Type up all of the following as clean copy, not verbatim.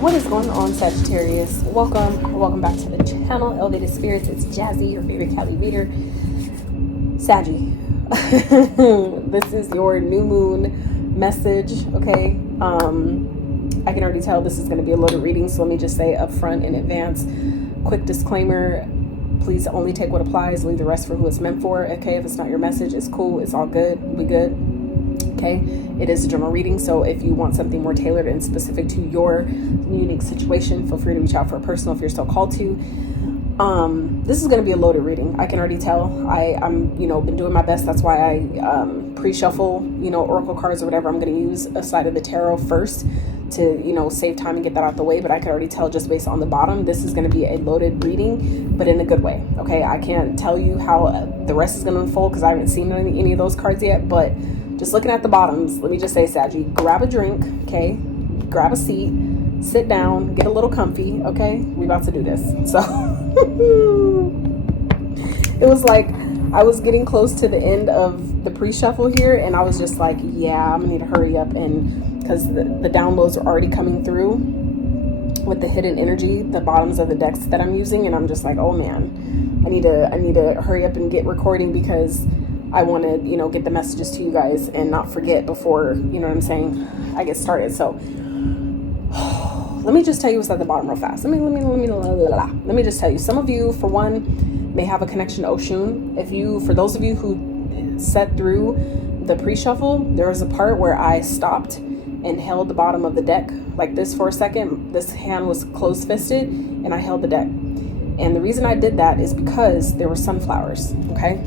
What is going on, Sagittarius? Welcome back to the channel, Elevated Spirits. It's Jazi, your favorite Cali reader. Saggy. This is your new moon message, okay? I can already tell this is going to be a loaded reading, so let me just say up front in advance, quick disclaimer, please only take what applies, leave the rest for who it's meant for, okay? If it's not your message, it's cool, it's all good, we good, okay? It is a general reading, so if you want something more tailored and specific to your unique situation, feel free to reach out for a personal if you're still called to. This is going to be a loaded reading. I can already tell. I'm been doing my best. That's why I pre-shuffle, oracle cards or whatever I'm going to use aside of the tarot first to, save time and get that out the way. But I can already tell just based on the bottom, this is going to be a loaded reading, but in a good way. Okay. I can't tell you how the rest is going to unfold because I haven't seen any of those cards yet, but just looking at the bottoms, let me just say, Saggy, grab a drink. Okay. Grab a seat, sit down, get a little comfy. Okay. We about to do this. So it was like I was getting close to the end of the pre-shuffle here, and I was just like, yeah, I'm gonna need to hurry up, and because the downloads are already coming through with the hidden energy, the bottoms of the decks that I'm using, and I'm just like, oh man, I need to hurry up and get recording because I want to get the messages to you guys and not forget before I get started. So let me just tell you what's at the bottom real fast. Let me just tell you. Some of you, for one, may have a connection to Oshun. For those of you who sat through the pre-shuffle, there was a part where I stopped and held the bottom of the deck like this for a second. This hand was closed-fisted, and I held the deck. And the reason I did that is because there were sunflowers, okay?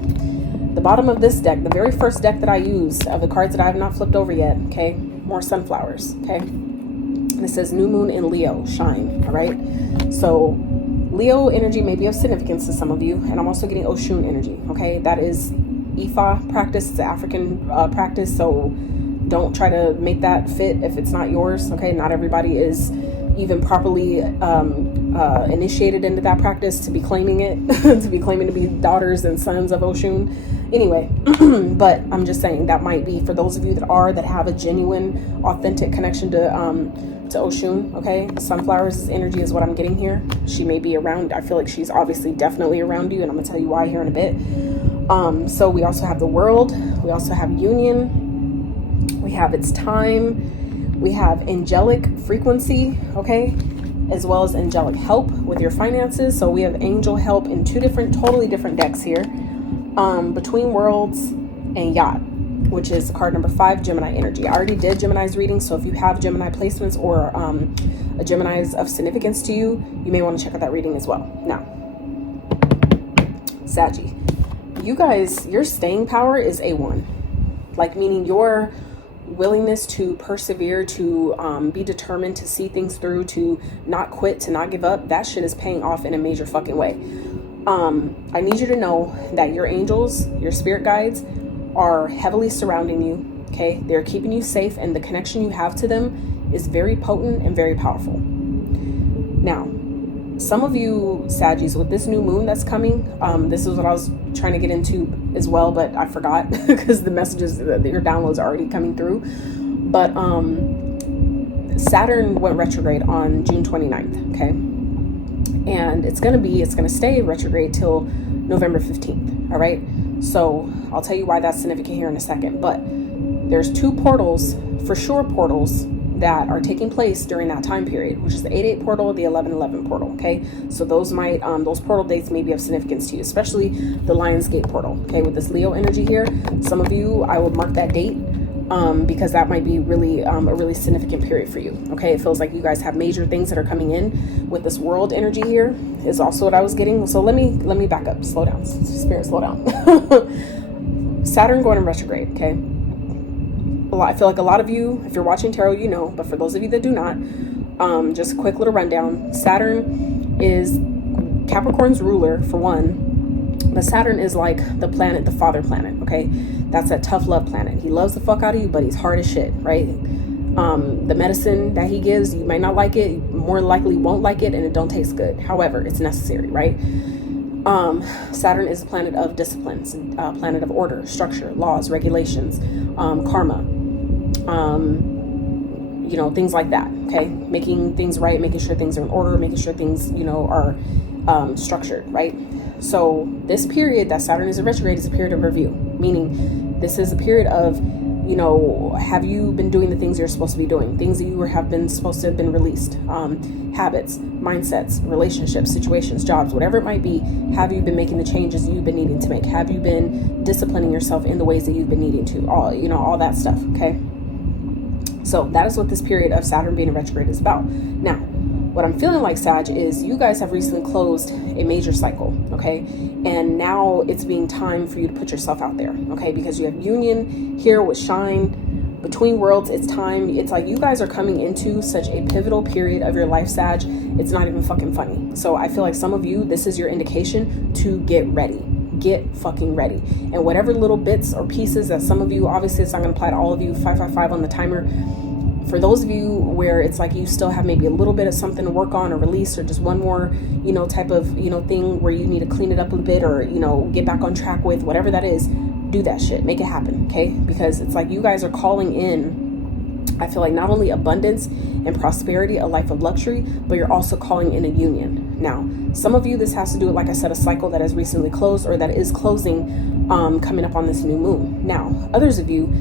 The bottom of this deck, the very first deck that I used of the cards that I have not flipped over yet, okay? More sunflowers, okay? And it says new moon in Leo, shine, all right? So Leo energy may be of significance to some of you, and I'm also getting Oshun energy, okay? That is Ifa practice, it's an African practice, so don't try to make that fit if it's not yours, okay? Not everybody is even properly initiated into that practice to be claiming it, to be daughters and sons of Oshun. Anyway, but I'm just saying that might be for those of you that have a genuine, authentic connection to Oshun, okay? Sunflowers energy is what I'm getting here. She may be around. I feel like she's obviously definitely around you, and I'm gonna tell you why here in a bit. So we also have the world. We also have union. We have its time. We have angelic frequency, okay? As well as angelic help with your finances. So we have angel help in two totally different decks here. Between worlds and yacht, which is card number 5, Gemini energy. I already did Gemini's reading, so if you have Gemini placements or a Gemini is of significance to you, you may want to check out that reading as well. Now, Saggy, you guys, your staying power is A1, like meaning your willingness to persevere, to be determined, to see things through, to not quit, to not give up. That shit is paying off in a major fucking way. I need you to know that your angels, your spirit guides, are heavily surrounding you, okay? They're keeping you safe, and the connection you have to them is very potent and very powerful. Now, some of you Saggies, with this new moon that's coming, this is what I was trying to get into as well, but I forgot because the messages, your downloads are already coming through. But Saturn went retrograde on June 29th, okay? And it's going to stay retrograde till November 15th. All right. So I'll tell you why that's significant here in a second, but there's 2 portals, for sure portals that are taking place during that time period, which is the 8/8 portal, the 11/11 portal. Okay. So those those portal dates may be of significance to you, especially the Lionsgate portal. Okay. With this Leo energy here, some of you, I would mark that date. Because that might be really a really significant period for you. Okay, it feels like you guys have major things that are coming in with this world energy here is also what I was getting. So let me back up, slow down, spirit, slow down. Saturn going in retrograde. Okay, I feel like a lot of you, if you're watching tarot, but for those of you that do not, just a quick little rundown. Saturn is Capricorn's ruler for one. But Saturn is like the planet, the father planet, okay? That's that tough love planet. He loves the fuck out of you, but he's hard as shit, right? The medicine that he gives, you might not like it, you more likely won't like it, and it don't taste good. However, it's necessary, right? Saturn is a planet of disciplines, planet of order, structure, laws, regulations, karma. you know, things like that. Okay, making things right, making sure things are in order, making sure things, you know, are structured, right? So this period that Saturn is in retrograde is a period of review, meaning this is a period of, you know, have you been doing the things you're supposed to be doing, things that you have been supposed to have been released, habits, mindsets, relationships, situations, jobs, whatever it might be. Have you been making the changes you've been needing to make? Have you been disciplining yourself in the ways that you've been needing to? All, you know, all that stuff. Okay, so that is what this period of Saturn being in retrograde is about. Now, what I'm feeling like, Sag, is you guys have recently closed a major cycle, okay? And now it's being time for you to put yourself out there, okay? Because you have union here with shine, between worlds. It's time. It's like you guys are coming into such a pivotal period of your life, Sag. It's not even fucking funny. So I feel like some of you, this is your indication to get ready. Get fucking ready. And whatever little bits or pieces that some of you, obviously it's not going to apply to all of you, 555 on the timer. For those of you where it's like you still have maybe a little bit of something to work on or release, or just one more, you know, type of, you know, thing where you need to clean it up a bit, or, you know, get back on track with, whatever that is, do that shit. Make it happen, okay? Because it's like you guys are calling in, I feel like, not only abundance and prosperity, a life of luxury, but you're also calling in a union. Now, some of you, this has to do with, like I said, a cycle that has recently closed or that is closing, coming up on this new moon. Now, others of you,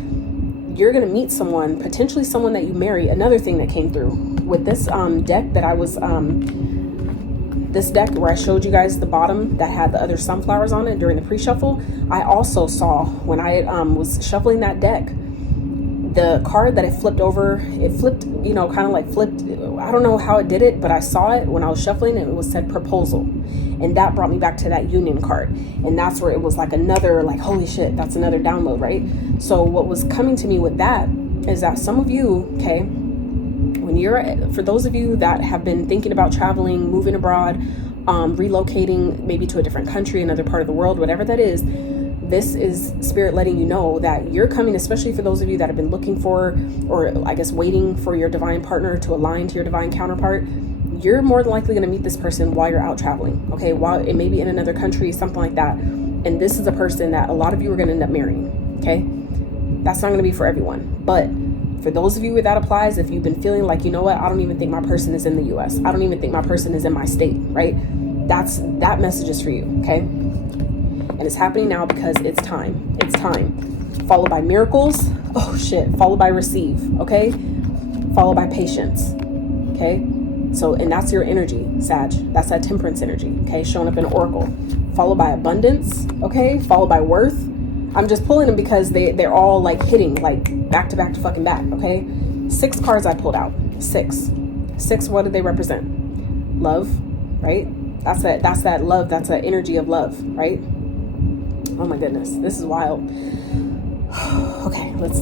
you're going to meet someone, potentially someone that you marry. Another thing that came through with this deck that I was, this deck where I showed you guys the bottom that had the other sunflowers on it during the pre-shuffle, I also saw when I was shuffling that deck, the card that it flipped over, it flipped, you know, kind of like flipped. I don't know how it did it, but I saw it when I was shuffling and it was said proposal. And that brought me back to that union card. And that's where it was like another, like, holy shit, that's another download, right? So what was coming to me with that is that some of you, okay, when you're, for those of you that have been thinking about traveling, moving abroad, relocating maybe to a different country, another part of the world, whatever that is, this is Spirit letting you know that you're coming, especially for those of you that have been looking for, or I guess waiting for your divine partner to align to your divine counterpart. You're more than likely going to meet this person while you're out traveling, okay? While it may be in another country, something like that. And this is a person that a lot of you are going to end up marrying, okay? That's not going to be for everyone. But for those of you where that applies, if you've been feeling like, you know what, I don't even think my person is in the US. I don't even think my person is in my state, right? That message is for you, okay? And it's happening now because it's time. It's time. Followed by miracles. Oh shit. Followed by receive. Okay. Followed by patience. Okay. So, and that's your energy, Sag. That's that temperance energy. Okay. Showing up in an oracle. Followed by abundance. Okay. Followed by worth. I'm just pulling them because they're all like hitting, like back to back to fucking back. Okay. 6 cards I pulled out. 6. What do they represent? Love. Right. That's that love. That's that energy of love. Right. Oh my goodness, this is wild. Okay, let's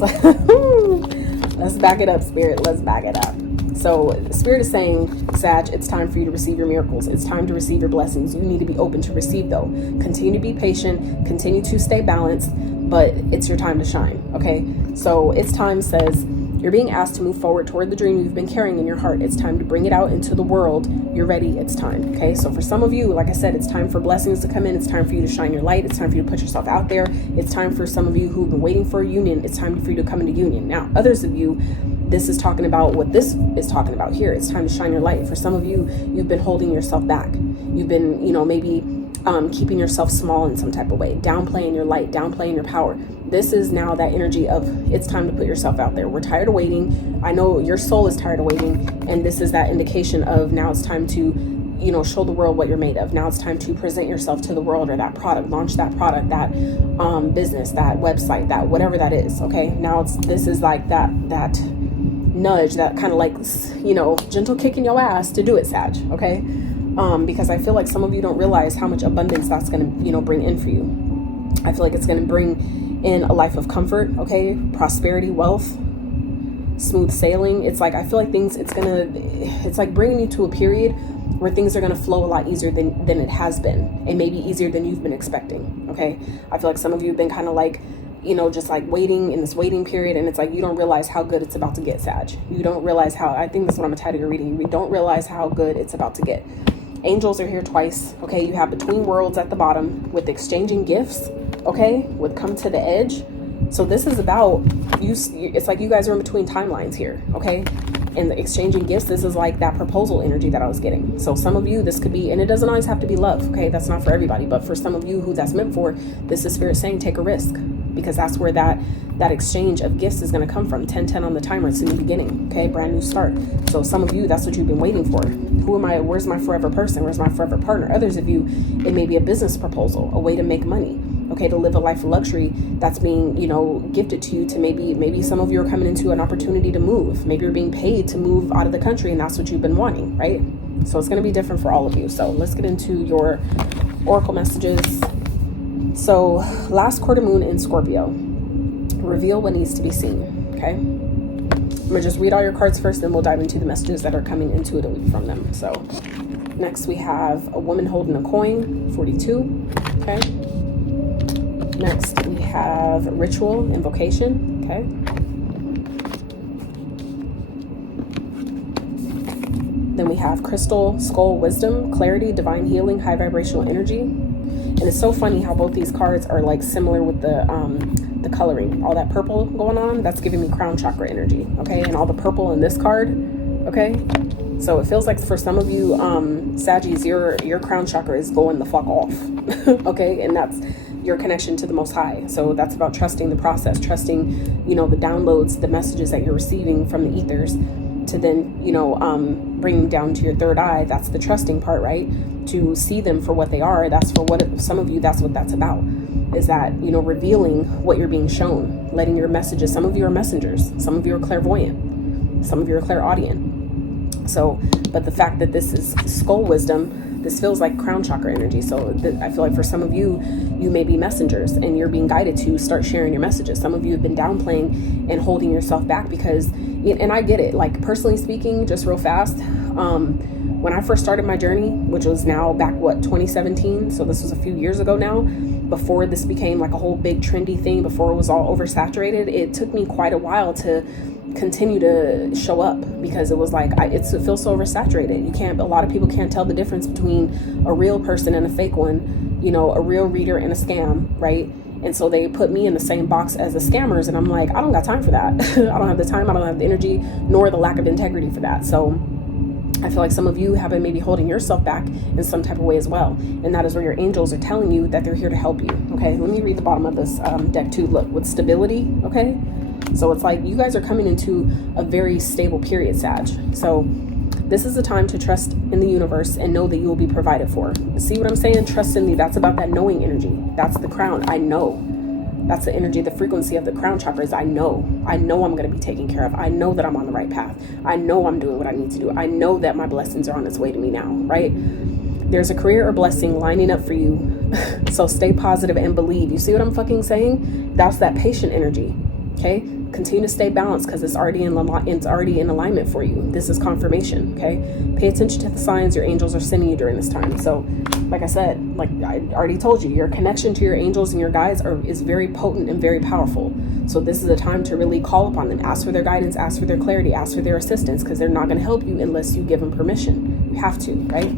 back it up, Spirit. Let's back it up. So Spirit is saying, Sag, it's time for you to receive your miracles. It's time to receive your blessings. You need to be open to receive, though. Continue to be patient. Continue to stay balanced, but it's your time to shine, okay? So it's time says, you're being asked to move forward toward the dream you've been carrying in your heart. It's time to bring it out into the world. You're ready. It's time. Okay. So for some of you, like I said, it's time for blessings to come in. It's time for you to shine your light. It's time for you to put yourself out there. It's time for some of you who've been waiting for a union. It's time for you to come into union. Now, others of you, this is talking about what this is talking about here. It's time to shine your light. For some of you, you've been holding yourself back. You've been, you know, maybe keeping yourself small in some type of way, downplaying your light, downplaying your power. This is now that energy of it's time to put yourself out there. We're tired of waiting. I know your soul is tired of waiting. And this is that indication of now it's time to, you know, show the world what you're made of. Now it's time to present yourself to the world, or that product, launch that product, that business, that website, that whatever that is. Okay. Now this is like that nudge, that kind of like, you know, gentle kick in your ass to do it, Sag. Okay. Because I feel like some of you don't realize how much abundance that's going to, you know, bring in for you. I feel like it's going to bring in a life of comfort, okay, prosperity, wealth, smooth sailing. It's like, I feel like it's like bringing you to a period where things are going to flow a lot easier than it has been, and maybe easier than you've been expecting, okay? I feel like some of you have been kind of like, you know, just like waiting in this waiting period, and it's like you don't realize how good it's about to get, Sag. You don't realize how, I think that's what I'm going to title your reading. You don't realize how good it's about to get. Angels are here twice, okay? You have between worlds at the bottom with exchanging gifts, okay? With come to the edge. So this is about you. It's like you guys are in between timelines here, okay? And the exchanging gifts, this is like that proposal energy that I was getting. So some of you, this could be, and it doesn't always have to be love, okay? That's not for everybody, but for some of you who that's meant for, this is Spirit saying take a risk, because that's where that exchange of gifts is going to come from. 10-10 on the timer. It's a new beginning, okay? Brand new start. So some of you, that's what you've been waiting for. Who am I? Where's my forever person? Where's my forever partner? Others of you, it may be a business proposal, a way to make money, okay, to live a life of luxury that's being, you know, gifted to you. To maybe some of you are coming into an opportunity to move. Maybe you're being paid to move out of the country, and that's what you've been wanting, right? So it's going to be different for all of you. So let's get into your oracle messages. So last quarter moon in Scorpio, reveal what needs to be seen, okay? I'm gonna just read all your cards first, then we'll dive into the messages that are coming intuitively from them. So next we have a woman holding a coin, 42, okay? Next we have ritual, invocation, okay? Then we have crystal, skull, wisdom, clarity, divine healing, high vibrational energy. And it's so funny how both these cards are like similar with the coloring. All that purple going on, that's giving me crown chakra energy, okay? And all the purple in this card, okay? So it feels like for some of you, Sagis, your crown chakra is going the fuck off, okay? And that's your connection to the Most High. So that's about trusting the process, trusting, you know, the downloads, the messages that you're receiving from the ethers, to then, you know, bring them down to your third eye. That's the trusting part, right? To see them for what they are. That's for what some of you, that's what that's about, is that, you know, revealing what you're being shown, letting your messages, some of you are messengers, some of you are clairvoyant, some of you are clairaudient. So, but the fact that this is skull wisdom, this feels like crown chakra energy. So I feel like for some of you, you may be messengers and you're being guided to start sharing your messages. Some of you have been downplaying and holding yourself back because, and I get it, like personally speaking, just real fast, when I first started my journey, which was now back, 2017, so this was a few years ago now, before this became like a whole big trendy thing, before it was all oversaturated, it took me quite a while to continue to show up, because it was like, it feels so oversaturated. A lot of people can't tell the difference between a real person and a fake one, you know, a real reader and a scam, right? And so they put me in the same box as the scammers, and I'm like, I don't got time for that. I don't have the time, I don't have the energy, nor the lack of integrity for that. So I feel like some of you have been maybe holding yourself back in some type of way as well. And that is where your angels are telling you that they're here to help you. Okay, let me read the bottom of this deck too. Look, with stability, okay? So it's like you guys are coming into a very stable period, Sag. So this is the time to trust in the universe and know that you will be provided for. See what I'm saying? Trust in me. That's about that knowing energy. That's the crown. I know. That's the energy, the frequency of the crown chakra is I know I'm going to be taken care of. I know that I'm on the right path. I know I'm doing what I need to do. I know that my blessings are on its way to me now, right? There's a career or blessing lining up for you. So stay positive and believe. You see what I'm fucking saying? That's that patient energy, okay? Continue to stay balanced because it's already in alignment for you. This is confirmation, okay? Pay attention to the signs your angels are sending you during this time. So like I said, like I already told you, your connection to your angels and your guides is very potent and very powerful. So this is a time to really call upon them. Ask for their guidance, ask for their clarity, ask for their assistance, because they're not going to help you unless you give them permission. You have to, right?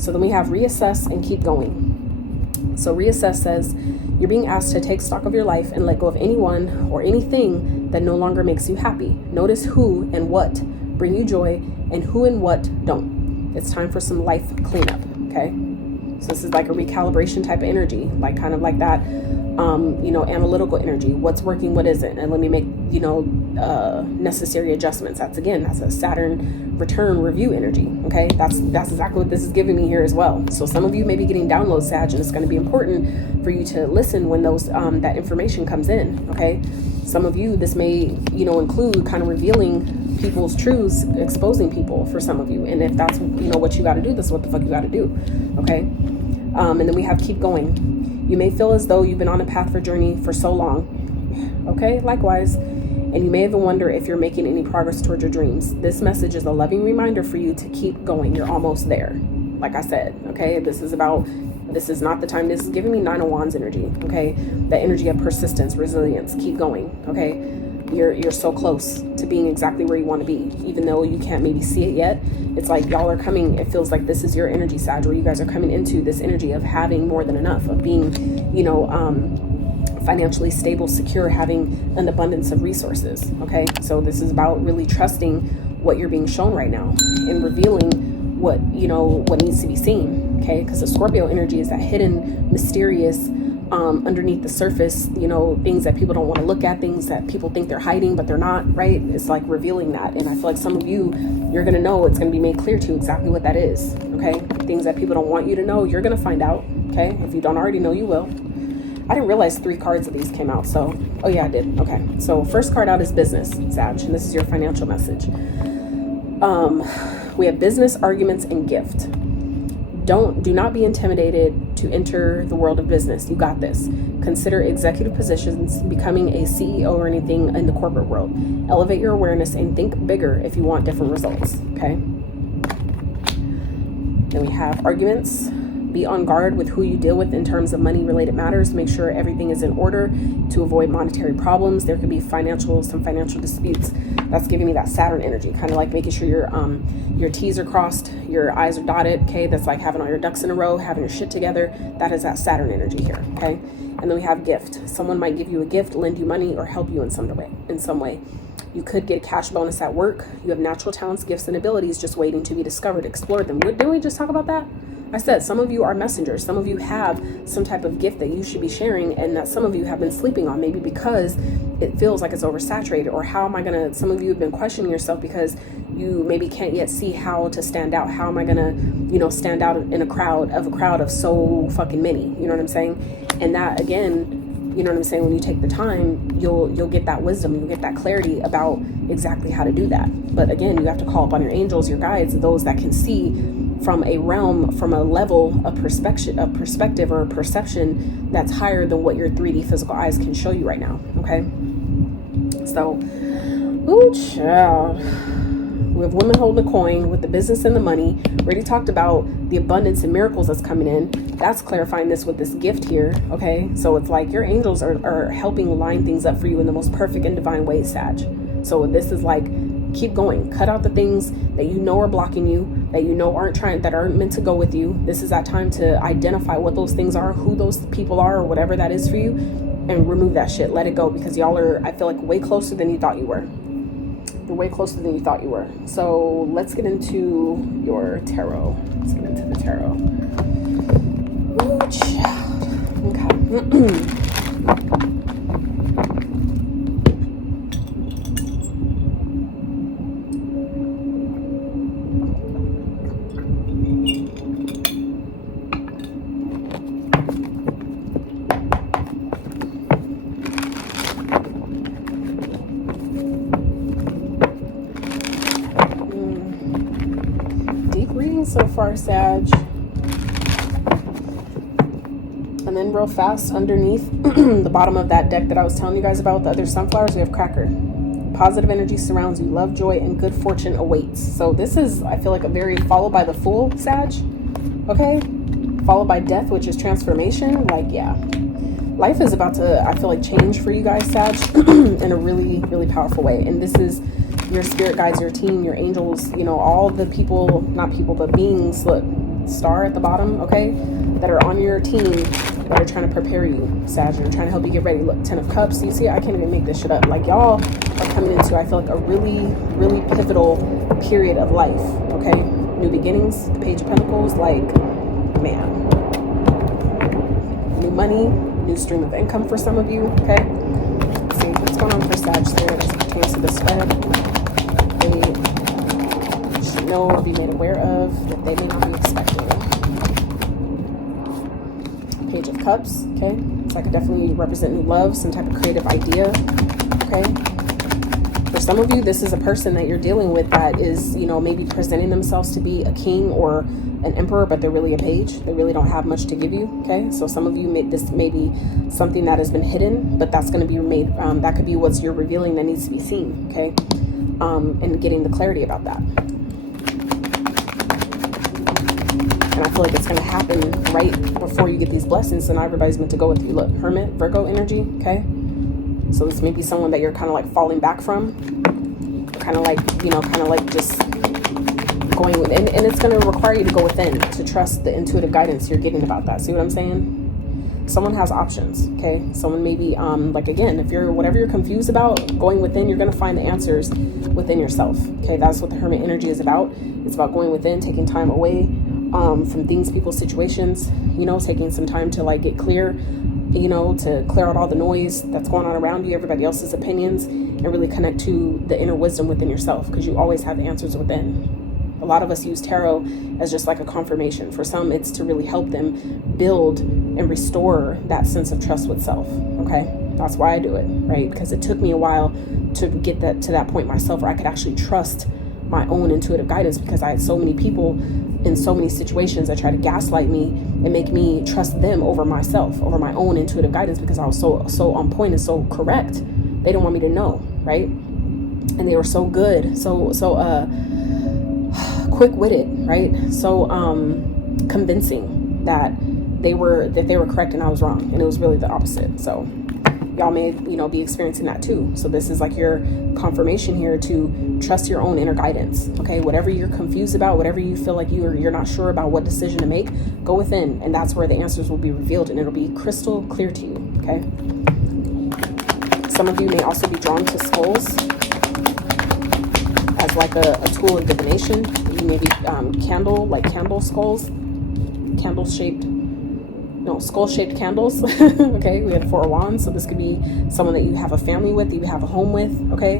So then we have reassess and keep going. So reassess says you're being asked to take stock of your life and let go of anyone or anything that no longer makes you happy. Notice who and what bring you joy and who and what don't. It's time for some life cleanup, okay? So this is like a recalibration type of energy, like kind of like that, you know, analytical energy. What's working, what isn't? And let me make, you know, necessary adjustments. That's a Saturn return review energy, okay? That's exactly what this is giving me here as well. So some of you may be getting downloads, Sag, and it's going to be important for you to listen when those that information comes in, okay? Some of you, this may, you know, include kind of revealing people's truths, exposing people for some of you. And if that's, you know, what you got to do, this is what the fuck you got to do, okay? And then we have keep going. You may feel as though you've been on a path for journey for so long, okay? Likewise. And you may even wonder if you're making any progress towards your dreams. This message is a loving reminder for you to keep going. You're almost there. Like I said, okay? This is not the time. This is giving me Nine of Wands energy, okay? That energy of persistence, resilience, keep going, okay? You're so close to being exactly where you want to be, even though you can't maybe see it yet. It's like y'all are coming, it feels like this is your energy, Sag, where you guys are coming into this energy of having more than enough, of being, you know, financially stable, secure, having an abundance of resources. Okay, so this is about really trusting what you're being shown right now and revealing what, you know, what needs to be seen. Okay, because the Scorpio energy is that hidden, mysterious, underneath the surface, you know, things that people don't want to look at, things that people think they're hiding, but they're not, right? It's like revealing that. And I feel like some of you, you're going to know, it's going to be made clear to you exactly what that is. Okay, things that people don't want you to know, you're going to find out. Okay, if you don't already know, you will. I didn't realize 3 cards of these came out. So, oh yeah, I did. Okay, so first card out is business, Sag, and this is your financial message. We have business, arguments, and gift. Do not be intimidated to enter the world of business. You got this. Consider executive positions, becoming a CEO or anything in the corporate world. Elevate your awareness and think bigger if you want different results. Okay. Then we have arguments. Be on guard with who you deal with in terms of money-related matters. Make sure everything is in order to avoid monetary problems. There could be some financial disputes. That's giving me that Saturn energy, kind of like making sure your T's are crossed, your I's are dotted. Okay, that's like having all your ducks in a row, having your shit together. That is that Saturn energy here. Okay, and then we have gift. Someone might give you a gift, lend you money, or help you in some way. You could get a cash bonus at work. You have natural talents, gifts, and abilities just waiting to be discovered. Explore them. Didn't we just talk about that? I said some of you are messengers. Some of you have some type of gift that you should be sharing, and that some of you have been sleeping on, maybe because it feels like it's oversaturated. Or some of you have been questioning yourself because you maybe can't yet see how to stand out. How am I gonna, you know, stand out in a crowd of so fucking many? You know what I'm saying? And that, again, you know what I'm saying, when you take the time, you'll get that wisdom, you'll get that clarity about exactly how to do that. But again, you have to call upon your angels, your guides, those that can see from a realm, from a level of perspective or perception that's higher than what your 3D physical eyes can show you right now. Okay, so ooh, child. We have women holding a coin with the business and the money. We already talked about the abundance and miracles that's coming in. That's clarifying this with this gift here. Okay, so it's like your angels are helping line things up for you in the most perfect and divine way, Sag. So this is like, keep going. Cut out the things that you know are blocking you, that you know that aren't meant to go with you. This is that time to identify what those things are, who those people are, or whatever that is for you, and remove that shit. Let it go, because y'all are, I feel like, way closer than you thought you were. You're way closer than you thought you were. So let's get into your tarot. Let's get into the tarot. Ooh, child. Okay. So far, Sag. And then real fast underneath the bottom of that deck that I was telling you guys about, the other sunflowers, we have cracker. Positive energy surrounds you. Love, joy, and good fortune awaits. So this is, I feel like, a very followed by the Fool, Sag. Okay, followed by death, which is transformation. Like, yeah, life is about to, I feel like, change for you guys, Sag, in a really, really powerful way. And this is your spirit guides, your team, your angels, you know, all the people, not people, but beings, look, star at the bottom, okay, that are on your team, that are trying to prepare you, Sag, and trying to help you get ready. Look, 10 of Cups, you see, I can't even make this shit up. Like, y'all are coming into, I feel like, a really, really pivotal period of life, okay? New beginnings, the Page of Pentacles, like, man. New money, new stream of income for some of you, okay? Let's see, what's going on for Sag Spirit as it pertains to the spread? They should know or be made aware of that they may not be expecting. Page of Cups, okay? So I could definitely represent new love, some type of creative idea, okay? For some of you, this is a person that you're dealing with that is, you know, maybe presenting themselves to be a king or an emperor, but they're really a page. They really don't have much to give you, okay? So some of you, this may be something that has been hidden, but that's going to be made, that could be what's you're revealing that needs to be seen, okay? And getting the clarity about that. And I feel like it's going to happen right before you get these blessings, and everybody's meant to go with you. Look, Hermit, Virgo energy, okay? So this may be someone that you're kind of like falling back from, kind of like, you know, kind of like just going with, and it's going to require you to go within, to trust the intuitive guidance you're getting about that. See what I'm saying? someone has options, okay? Someone maybe, like again, if you're, whatever you're confused about, going within, you're going to find the answers within yourself, okay? That's what the Hermit energy is about. It's about going within, taking time away from things, people, situations, you know, taking some time to like get clear, you know, to clear out all the noise that's going on around you, everybody else's opinions, and really connect to the inner wisdom within yourself, because you always have answers within. A lot of us use tarot as just like a confirmation. For some, it's to really help them build and restore that sense of trust with self, okay? That's why I do it, right? Because it took me a while to get that to that point myself where I could actually trust my own intuitive guidance, because I had so many people in so many situations that try to gaslight me and make me trust them over myself, over my own intuitive guidance, because I was so on point and so correct. They didn't want me to know, right? And they were so good, so quick-witted, right? So convincing that they were correct and I was wrong, and it was really the opposite. So y'all may, you know, be experiencing that too. So this is like your confirmation here to trust your own inner guidance, okay? Whatever you're confused about, whatever you feel like you're not sure about what decision to make, go within, and that's where the answers will be revealed, and it'll be crystal clear to you, okay? Some of you may also be drawn to skulls as like a tool of divination. You may be candle skulls, skull-shaped candles. Okay, we have 4 of Wands, so this could be someone that you have a family with, you have a home with, okay?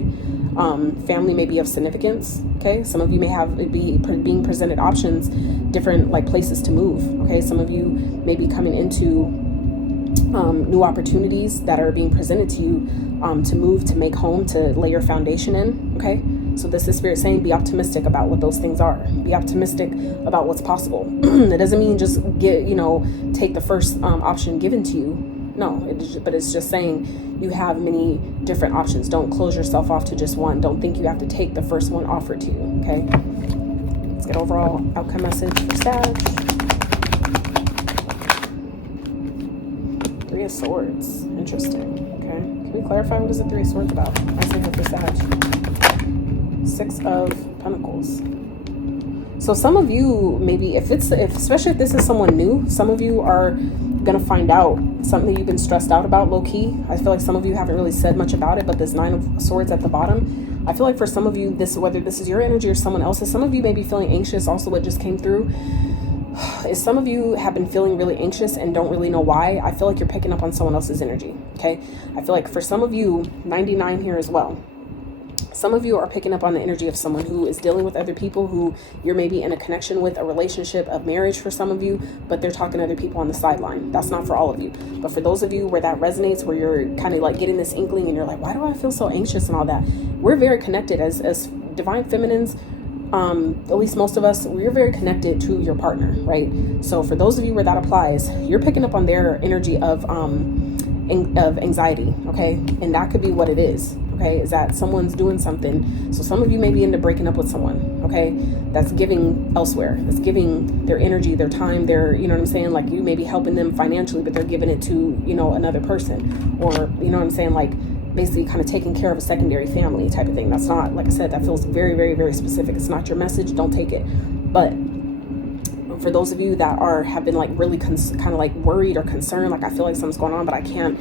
Family may be of significance, okay? Some of you may be being presented options, different like places to move, okay? Some of you may be coming into new opportunities that are being presented to you to move, to make home, to lay your foundation in, okay? So this is Spirit saying be optimistic about what those things are. Be optimistic about what's possible. That doesn't mean just take the first option given to you. No, but it's just saying you have many different options. Don't close yourself off to just one. Don't think you have to take the first one offered to you, okay? Let's get overall outcome message for Sag. 3 of Swords. Interesting, okay? Can we clarify what is the 3 of Swords about? I say that for Sag. 6 of Pentacles. So some of you, maybe especially if this is someone new, some of you are gonna find out something that you've been stressed out about low-key. I feel like some of you haven't really said much about it, but this 9 of Swords at the bottom, I feel like for some of you, whether this is your energy or someone else's, some of you may be feeling anxious. Also, what just came through is some of you have been feeling really anxious and don't really know why. I feel like you're picking up on someone else's energy, okay? I feel like for some of you, 99 here as well, some of you are picking up on the energy of someone who is dealing with other people, who you're maybe in a connection with, a relationship of marriage for some of you, but they're talking to other people on the sideline. That's not for all of you. But for those of you where that resonates, where you're kind of like getting this inkling and you're like, why do I feel so anxious and all that? We're very connected as divine feminines. At least most of us, we're very connected to your partner, right? So for those of you where that applies, you're picking up on their energy of anxiety, okay? And that could be what it is. Okay, is that someone's doing something. So some of you may be into breaking up with someone, okay, that's giving elsewhere, that's giving their energy, their time, their, you know what I'm saying, like you may be helping them financially, but they're giving it to, you know, another person, or, you know what I'm saying, like basically kind of taking care of a secondary family type of thing. That's not, like I said, that feels very, very, very specific. It's not your message, don't take it. But for those of you that have been like really kind of like worried or concerned, like I feel like something's going on, but I can't,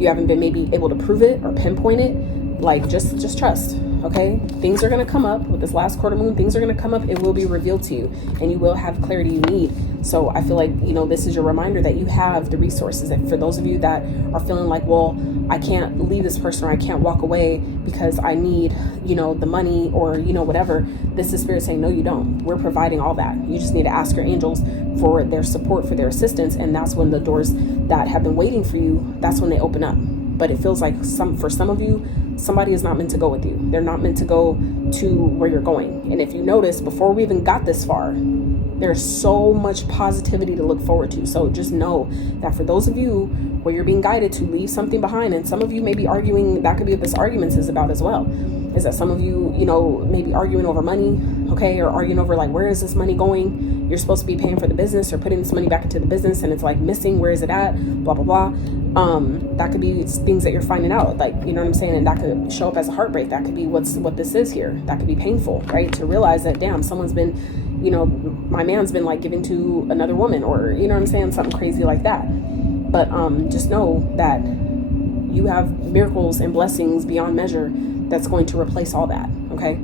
you haven't been maybe able to prove it or pinpoint it, like just trust, okay? Things are going to come up with this last quarter moon. Things are going to come up. It will be revealed to you, and you will have clarity you need. So I feel like, you know, this is your reminder that you have the resources. And for those of you that are feeling like, well, I can't leave this person, or I can't walk away because I need, you know, the money, or, you know, whatever, this is Spirit saying, no, you don't. We're providing all that. You just need to ask your angels for their support, for their assistance. And that's when the doors that have been waiting for you, that's when they open up. But it feels like for some of you, somebody is not meant to go with you. They're not meant to go to where you're going. And if you notice, before we even got this far, there's so much positivity to look forward to. So just know that for those of you where you're being guided to leave something behind, and some of you may be arguing, that could be what this argument is about as well, is that some of you, you know, maybe arguing over money, okay, or arguing over like, where is this money going? You're supposed to be paying for the business or putting this money back into the business, and it's like missing, where is it at? Blah, blah, blah. That could be things that you're finding out, like, you know what I'm saying? And that could show up as a heartbreak. That could be what this is here. That could be painful, right? To realize that, damn, someone's been, you know, my man's been like giving to another woman, or, you know what I'm saying, something crazy like that. But just know that you have miracles and blessings beyond measure that's going to replace all that, okay?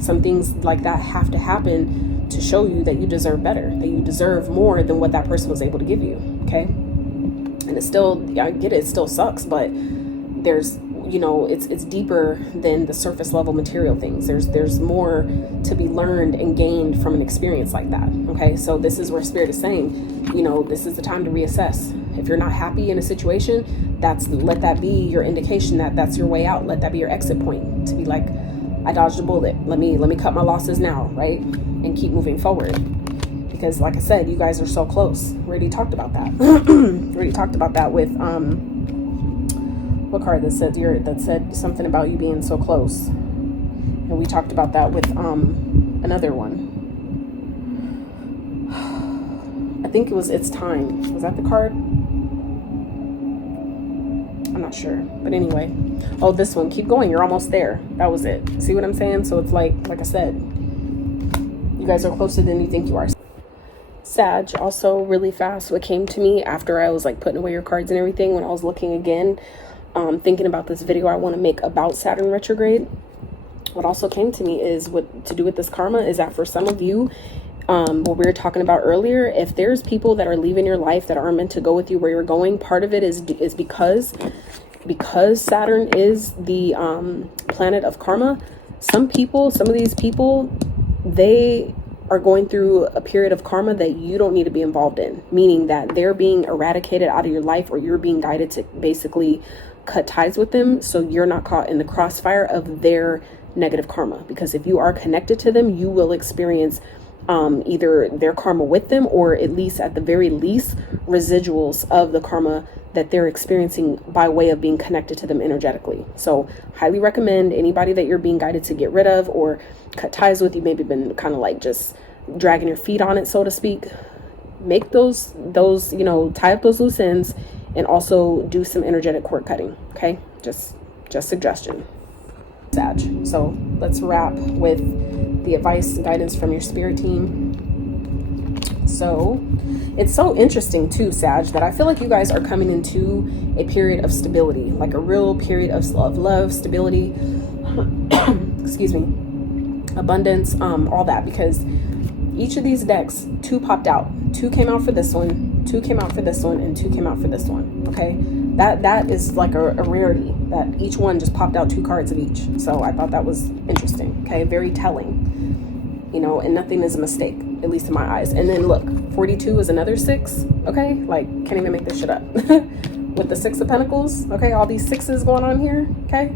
Some things like that have to happen to show you that you deserve better, that you deserve more than what that person was able to give you, okay? And it's still, I get it still sucks, but there's, you know, it's deeper than the surface level material things. There's more to be learned and gained from an experience like that, okay? So this is where Spirit is saying, you know, this is the time to reassess. If you're not happy in a situation, let that be your indication that that's your way out. Let that be your exit point, to be like, I dodged a bullet. Let me cut my losses now, right? And keep moving forward. Because like I said, you guys are so close. We already talked about that. We already talked about that with what card that said something about you being so close. And we talked about that with another one. I think it was It's Time. Was that the card? I'm not sure, but anyway. Oh, this one. Keep going. You're almost there. That was it. See what I'm saying? So it's like I said, you guys are closer than you think you are. Sag, also really fast, what came to me after I was like putting away your cards and everything, when I was looking again, thinking about this video I want to make about Saturn retrograde, what also came to me is what to do with this karma is that for some of you, what we were talking about earlier, if there's people that are leaving your life that aren't meant to go with you where you're going, part of it is because Saturn is the planet of karma. Some of these people, they are going through a period of karma that you don't need to be involved in, meaning that they're being eradicated out of your life, or you're being guided to basically cut ties with them so you're not caught in the crossfire of their negative karma. Because if you are connected to them, you will experience either their karma with them, or at least at the very least residuals of the karma that they're experiencing by way of being connected to them energetically. So highly recommend anybody that you're being guided to get rid of or cut ties with, you maybe been kind of like just dragging your feet on it, so to speak, make those, you know, tie up those loose ends, and also do some energetic cord cutting, okay? Just suggestion. Sag. So let's wrap with the advice and guidance from your spirit team. So it's so interesting too, Sag, that I feel like you guys are coming into a period of stability, like a real period of love, stability, excuse me, abundance, all that, because each of these decks, 2 popped out. 2 came out for this one, 2 came out for this one, and 2 came out for this one, okay? That is like a rarity, that each one just popped out 2 cards of each. So I thought that was interesting, okay? Very telling, you know, and nothing is a mistake, at least in my eyes. And then look, 42 is another 6, okay? Like, can't even make this shit up. With the 6 of Pentacles, okay? All these 6s going on here, okay?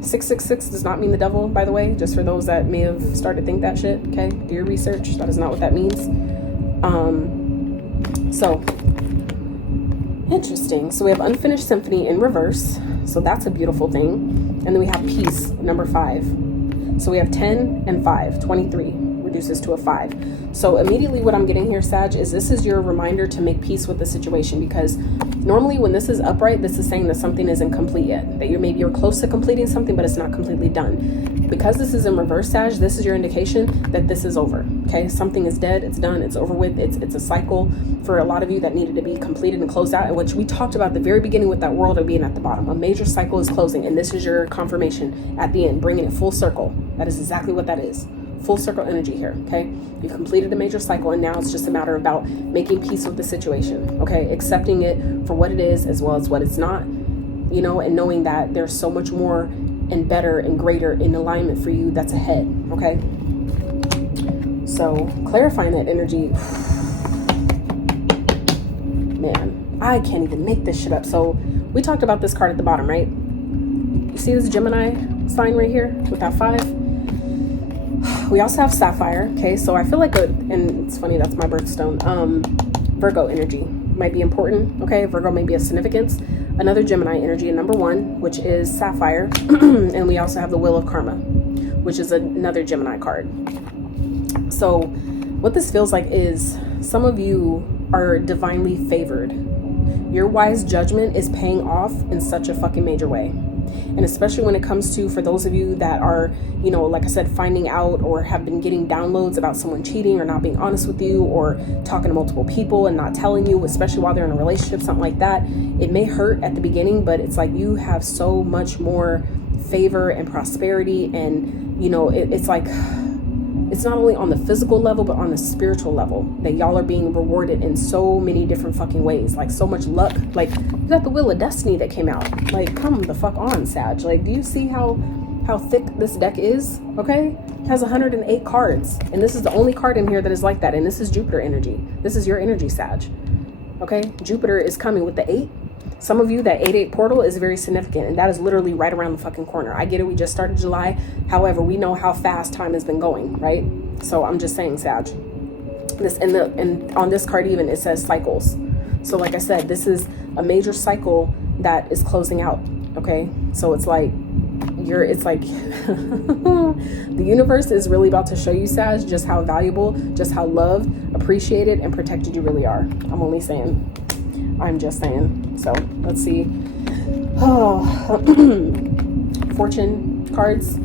666 does not mean the devil, by the way, just for those that may have started to think that shit, okay? Do your research. That is not what that means. So interesting. So we have Unfinished Symphony in reverse, so that's a beautiful thing. And then we have Peace, number 5. So we have 10 and 5, 23 reduces to a 5. So immediately what I'm getting here, Sag, is this is your reminder to make peace with the situation, because normally when this is upright, this is saying that something isn't complete yet, that you're close to completing something, but it's not completely done. Because this is in reverse, Sag, this is your indication that this is over, okay? Something is dead, it's done, it's over with. It's a cycle for a lot of you that needed to be completed and closed out, and which we talked about at the very beginning with that world of being at the bottom. A major cycle is closing, and this is your confirmation at the end, bringing it full circle. That is exactly what that is. Full circle energy here, okay? You've completed a major cycle, and now it's just a matter about making peace with the situation, okay? Accepting it for what it is as well as what it's not, you know, and knowing that there's so much more and better and greater in alignment for you that's ahead, okay? So clarifying that energy, man, I can't even make this shit up. So we talked about this card at the bottom, right? You see this Gemini sign right here with that 5? We also have Sapphire, okay? So I feel like, and it's funny, that's my birthstone, Virgo energy might be important, okay? Virgo may be a significance. Another Gemini energy, number 1, which is Sapphire. And we also have the Wheel of Karma, which is another Gemini card. So what this feels like is some of you are divinely favored. Your wise judgment is paying off in such a fucking major way. And especially when it comes to, for those of you that are, you know, like I said, finding out or have been getting downloads about someone cheating or not being honest with you, or talking to multiple people and not telling you, especially while they're in a relationship, something like that. It may hurt at the beginning, but it's like you have so much more favor and prosperity. And, you know, it's like, it's not only on the physical level, but on the spiritual level that y'all are being rewarded in so many different fucking ways. Like so much luck. Like you got the Wheel of Destiny that came out. Like come the fuck on, Sag. Like do you see how thick this deck is? Okay, it has 108 cards, and this is the only card in here that is like that. And this is Jupiter energy. This is your energy, Sag. Okay, Jupiter is coming with the 8. Some of you, that 8-8 portal is very significant, and that is literally right around the fucking corner. I get it, we just started July. However, we know how fast time has been going, right? So I'm just saying, Sag. This and on this card even, it says cycles. So like I said, this is a major cycle that is closing out, okay? So it's like the universe is really about to show you, Sag, just how valuable, just how loved, appreciated, and protected you really are. I'm only saying. I'm just saying. So let's see. Oh, fortune cards.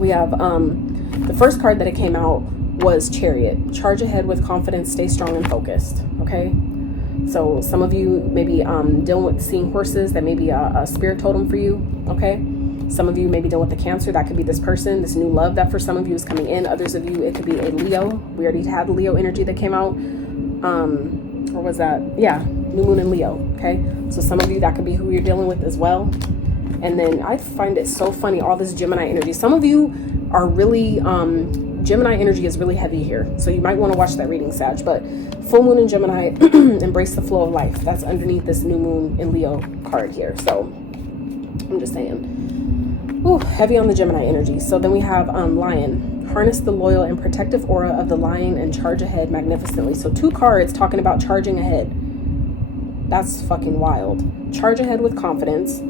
We have the first card that it came out was Chariot. Charge ahead with confidence, stay strong and focused. Okay, so some of you maybe dealing with seeing horses. That may be a spirit totem for you. Okay, some of you may be dealing with the Cancer. That could be this person, this new love that for some of you is coming in. Others of you, it could be a Leo. We already had the Leo energy that came out. Or was that? Yeah, new moon in Leo. Okay, so some of you, that could be who you're dealing with as well. And then I find it so funny, all this Gemini energy. Some of you are really Gemini energy is really heavy here, so you might want to watch that reading, Sag. But full moon in Gemini, embrace the flow of life. That's underneath this new moon in Leo card here. So I'm just saying, ooh, heavy on the Gemini energy. So then we have Lion. Harness the loyal and protective aura of the lion and charge ahead magnificently. So 2 cards talking about charging ahead. That's fucking wild. Charge ahead with confidence.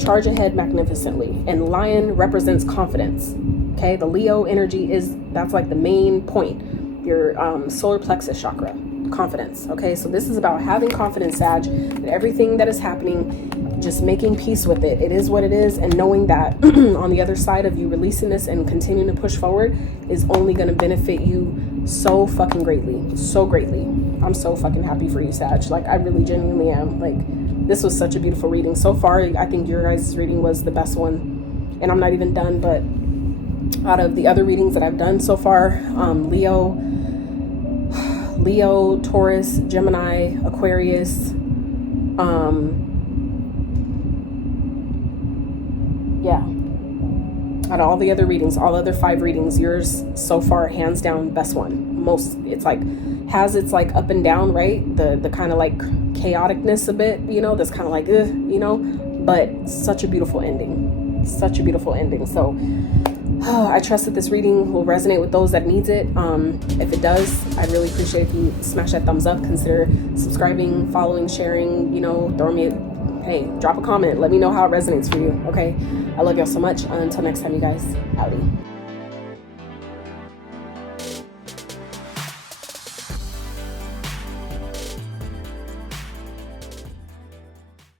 Charge ahead magnificently. And lion represents confidence. Okay, the Leo energy that's like the main point. Your solar plexus chakra. Confidence. Okay, so this is about having confidence, Sag, that everything that is happening, just making peace with it. It is what it is, and knowing that on the other side of you releasing this and continuing to push forward is only going to benefit you so fucking greatly. So greatly. I'm so fucking happy for you, Sag. Like I really genuinely am. Like this was such a beautiful reading. So far, I think your guys' reading was the best one. And I'm not even done, but out of the other readings that I've done so far, Leo, Taurus, Gemini, Aquarius, yeah, out of all the other readings, all other 5 readings, yours so far, hands down, best one. Most, it's like, has its like up and down, right? The kind of like chaoticness a bit, you know, that's kind of like, you know, but such a beautiful ending. Such a beautiful ending. So I trust that this reading will resonate with those that needs it. If it does, I'd really appreciate if you smash that thumbs up, consider subscribing, following, sharing, you know, throw me hey, drop a comment. Let me know how it resonates for you. Okay. I love y'all so much. Until next time, you guys. Howdy.